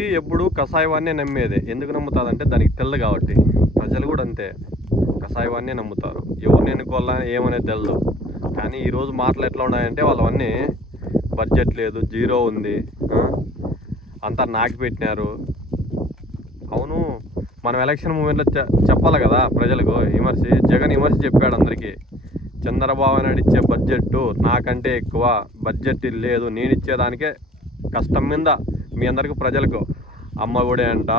ఎప్పుడు కషాయవాన్నే నమ్మేది. ఎందుకు నమ్ముతారంటే దానికి తెల్ల కాబట్టి. ప్రజలు కూడా అంతే, కషాయవాన్నే నమ్ముతారు. ఎవరిని ఎన్నుకోవాలని ఏమనేది తెలదు. కానీ ఈరోజు మాటలు ఎట్లా ఉన్నాయంటే వాళ్ళవన్నీ బడ్జెట్ లేదు, జీరో ఉంది, అంతా నాకి పెట్టినారు. అవును, మనం ఎలక్షన్ మూమెంట్లో చెప్పాలి కదా ప్రజలకు. జగన్ విమర్శ చెప్పాడు అందరికీ. చంద్రబాబు నాయుడు ఇచ్చే బడ్జెట్ నాకంటే ఎక్కువ బడ్జెట్ లేదు, నేను ఇచ్చేదానికే కష్టం మీద మీ అందరికీ ప్రజలకు అమ్మ ఒడి అంట,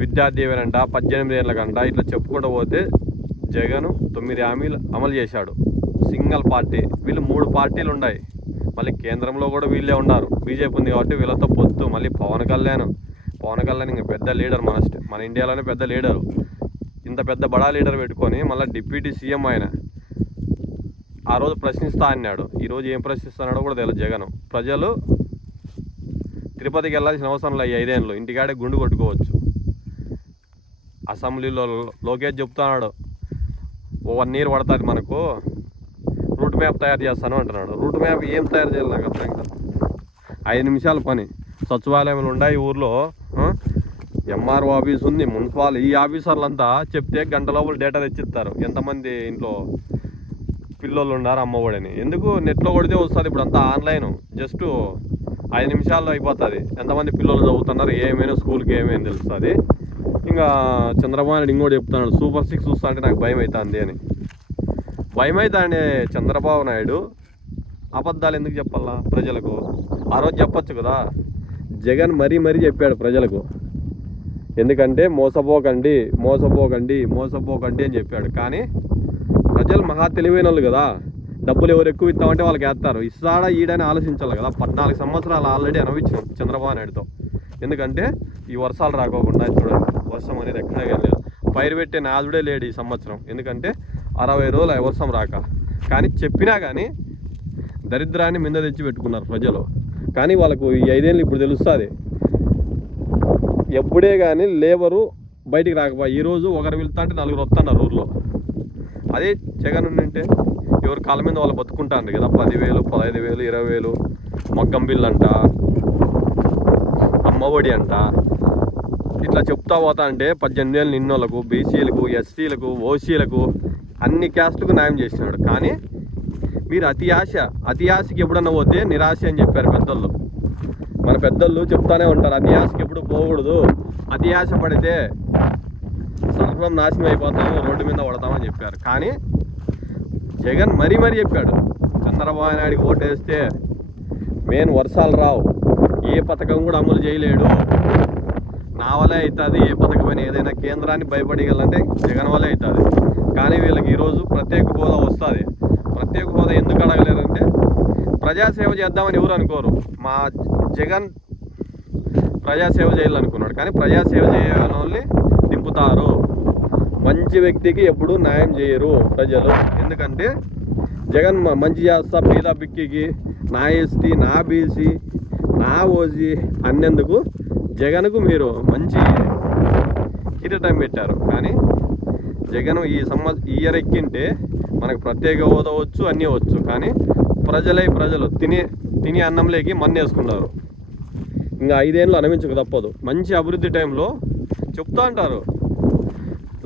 విద్యాదీవెన అంట, 18 ఏళ్ళకంట, ఇట్లా చెప్పుకుంటూ పోతే జగన్ 9 హామీలు అమలు చేశాడు. సింగిల్ పార్టీ, వీళ్ళు 3 పార్టీలు ఉన్నాయి. మళ్ళీ కేంద్రంలో కూడా వీళ్ళే ఉన్నారు, బీజేపీ ఉంది కాబట్టి వీళ్ళతో పొత్తు. మళ్ళీ పవన్ కళ్యాణ్ ఇంకా పెద్ద లీడర్, మన ఇండియాలోనే పెద్ద లీడరు. ఇంత పెద్ద బడా లీడర్ పెట్టుకొని మళ్ళీ డిప్యూటీ సీఎం ఆయన. ఆ రోజు ప్రశ్నిస్తా అన్నాడు, ఈరోజు ఏం ప్రశ్నిస్తున్నాడో కూడా తెలియదు జగన్. ప్రజలు తిరుపతికి వెళ్ళాల్సిన అవసరం లేదు, 5 ఏళ్ళు ఇంటికాడే గుండు కొట్టుకోవచ్చు. అసెంబ్లీలో లోకేష్ చెప్తున్నాడు, 1 ఇయర్ పడుతుంది మనకు, రూట్ మ్యాప్ తయారు చేస్తాను అంటున్నాడు. రూట్ మ్యాప్ ఏం తయారు చేయాలి నాకు అర్థం కాదు. 5 నిమిషాల పని. సచివాలయాలు ఉన్నాయి ఊర్లో, ఎంఆర్ఓ ఆఫీస్ ఉంది, మున్సిపాల్, ఈ ఆఫీసర్లంతా చెప్తే గంట లోపల డేటా తెచ్చిస్తారు ఎంతమంది ఇంట్లో పిల్లలు ఉన్నారు అమ్మఒడని. ఎందుకు నెట్లో కొడితే వస్తుంది, ఇప్పుడు అంతా ఆన్లైన్, జస్ట్ 5 నిమిషాల్లో అయిపోతుంది. ఎంతమంది పిల్లలు చదువుతున్నారు, ఏమైనా స్కూల్కి ఏమైనా తెలుస్తుంది. ఇంకా చంద్రబాబు నాయుడు ఇంకోటి చెప్తున్నాడు, సూపర్ 6 చూస్తా అంటే నాకు భయం అవుతుంది అని. భయం అవుతుంది చంద్రబాబు నాయుడు అబద్ధాలు ఎందుకు చెప్పాలా ప్రజలకు? ఆ రోజు చెప్పచ్చు కదా. జగన్ మరీ చెప్పాడు ప్రజలకు, ఎందుకంటే మోసపోకండి అని చెప్పాడు. కానీ ప్రజలు మహా తెలివైన వాళ్ళు కదా, డబ్బులు ఎవరు ఎక్కువ ఇస్తామంటే వాళ్ళకి వేస్తారు. ఇస్తాడా ఈడని ఆలోచించాలి కదా. 14 సంవత్సరాలు ఆల్రెడీ అనుభవించాం చంద్రబాబు నాయుడుతో. ఎందుకంటే ఈ వర్షాలు రాకోకుండా చూడండి, వర్షం అనేది ఎక్కడా లేదు. పైరు పెట్టే నాదుడే లేడు ఈ సంవత్సరం, ఎందుకంటే 60 రోజులు వర్షం రాక. కానీ చెప్పినా కానీ దరిద్రాన్ని మింద తెచ్చి పెట్టుకున్నారు ప్రజలు. కానీ వాళ్ళకు ఈ 5 ఏళ్ళు ఇప్పుడు తెలుస్తుంది. ఎప్పుడే కానీ లేబరు బయటికి రాకపోయి, ఈరోజు ఒకరు వెళ్తా అంటే 4 వస్తున్నారు ఊర్లో. అదే జగన్ ఉంటే ఎవరు కాళ్ళ మీద వాళ్ళు బతుకుంటారు కదా. 10,000, 15,000, 20,000 మగ్గం బిల్లు అంట, అమ్మఒడి అంట, ఇట్లా చెప్తా పోతా అంటే 18 ఏళ్ళు నిన్నోళ్ళకు, బీసీలకు, ఎస్సీలకు, ఓసీలకు, అన్ని క్యాస్టులకు న్యాయం చేసినాడు. కానీ మీరు అతి ఆశకి ఎప్పుడన్నా పోతే నిరాశ అని చెప్పారు పెద్దోళ్ళు. మన పెద్దోళ్ళు చెప్తానే ఉంటారు, అతి ఆశకి ఎప్పుడు పోకూడదు, అతి ఆశ పడితే సర్వం నాశనం అయిపోతాము, రోడ్డు మీద పడతామని చెప్పారు. కానీ జగన్ మరీ చెప్పాడు, చంద్రబాబు నాయుడికి ఓటేస్తే మెయిన్ వర్షాలు రావు, ఏ పథకం కూడా అమలు చేయలేడు, నా వల్లే అవుతుంది. ఏ పథకమైన ఏదైనా కేంద్రాన్ని భయపడగలంటే జగన్ వల్లే అవుతుంది. కానీ వీళ్ళకి ఈరోజు ప్రత్యేక హోదా వస్తుంది. ప్రత్యేక హోదా ఎందుకు అడగలేరంటే ప్రజాసేవ చేద్దామని ఎవరు అనుకోరు. మా జగన్ ప్రజాసేవ చేయాలనుకున్నాడు, కానీ ప్రజాసేవ చేయని వాళ్ళని దింపుతారు. మంచి వ్యక్తికి ఎప్పుడు న్యాయం చేయరు ప్రజలు. ఎందుకంటే జగన్ మంచి చేస్తా పేద బిక్కికి, నా ఎస్టీ, నా బీసీ, నా ఓసీ అన్నందుకు జగన్కు మీరు మంచి కిరీటం పెట్టారు. కానీ జగన్ ఈ ఇయర్ ఎక్కింటే మనకు ప్రత్యేక హోదా వచ్చు, అన్నీ వచ్చు. కానీ ప్రజలు తిని అన్నంలోకి మన్నేసుకున్నారు. ఇంకా 5 ఏళ్ళు అనుభవించక తప్పదు. మంచి అభివృద్ధి టైంలో చెప్తా అంటారు,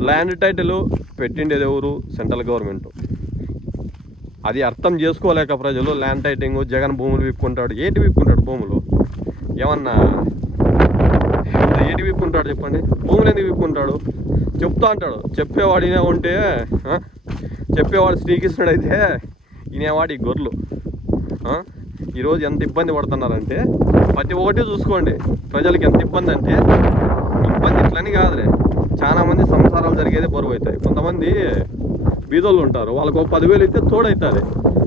ల్యాండ్ టైటిల్ పెట్టిండేది ఎవరు? Central government. అది అర్థం చేసుకోలేక ప్రజలు ల్యాండ్ టైటింగ్, జగన్ భూములు విప్పుకుంటాడు. ఏంటి విప్పుకుంటాడు భూములు? ఏమన్నా ఏంటి విప్పుకుంటాడు చెప్పండి? భూములు ఎందుకు విప్పుకుంటాడు? చెప్తా అంటాడు. చెప్పేవాడినే ఉంటే, చెప్పేవాడు శ్రీకృష్ణుడు అయితే ఈనేవాడు ఈ గొర్రెలు. ఈరోజు ఎంత ఇబ్బంది పడుతున్నారంటే ప్రతి ఒక్కటి చూసుకోండి. ప్రజలకి ఎంత ఇబ్బంది అంటే, ఇబ్బంది ఇట్లని కాదులే, చాలా మంది సంసారాలు జరిగేది బరువు అవుతాయి. కొంతమంది బీదోళ్ళు ఉంటారు, వాళ్ళకు 10,000 ఇస్తే తోడవుతుంది.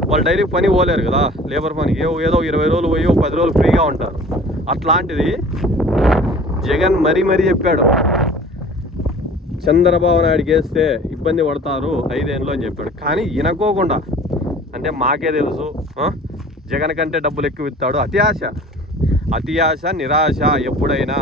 వాళ్ళు డైరెక్ట్ పని పోలేరు కదా, లేబర్ పనికి ఏదో 20 రోజులు పోయి 10 రోజులు ఫ్రీగా ఉంటారు. అట్లాంటిది జగన్ మరీ చెప్పాడు, చంద్రబాబు నాయుడికి వేస్తే ఇబ్బంది పడతారు 5 ఏళ్ళు అని చెప్పాడు. కానీ వినకోకుండా, అంటే మాకే తెలుసు జగన్ కంటే డబ్బులు ఎక్కువ ఇస్తాడు. అతి ఆశ నిరాశ ఎప్పుడైనా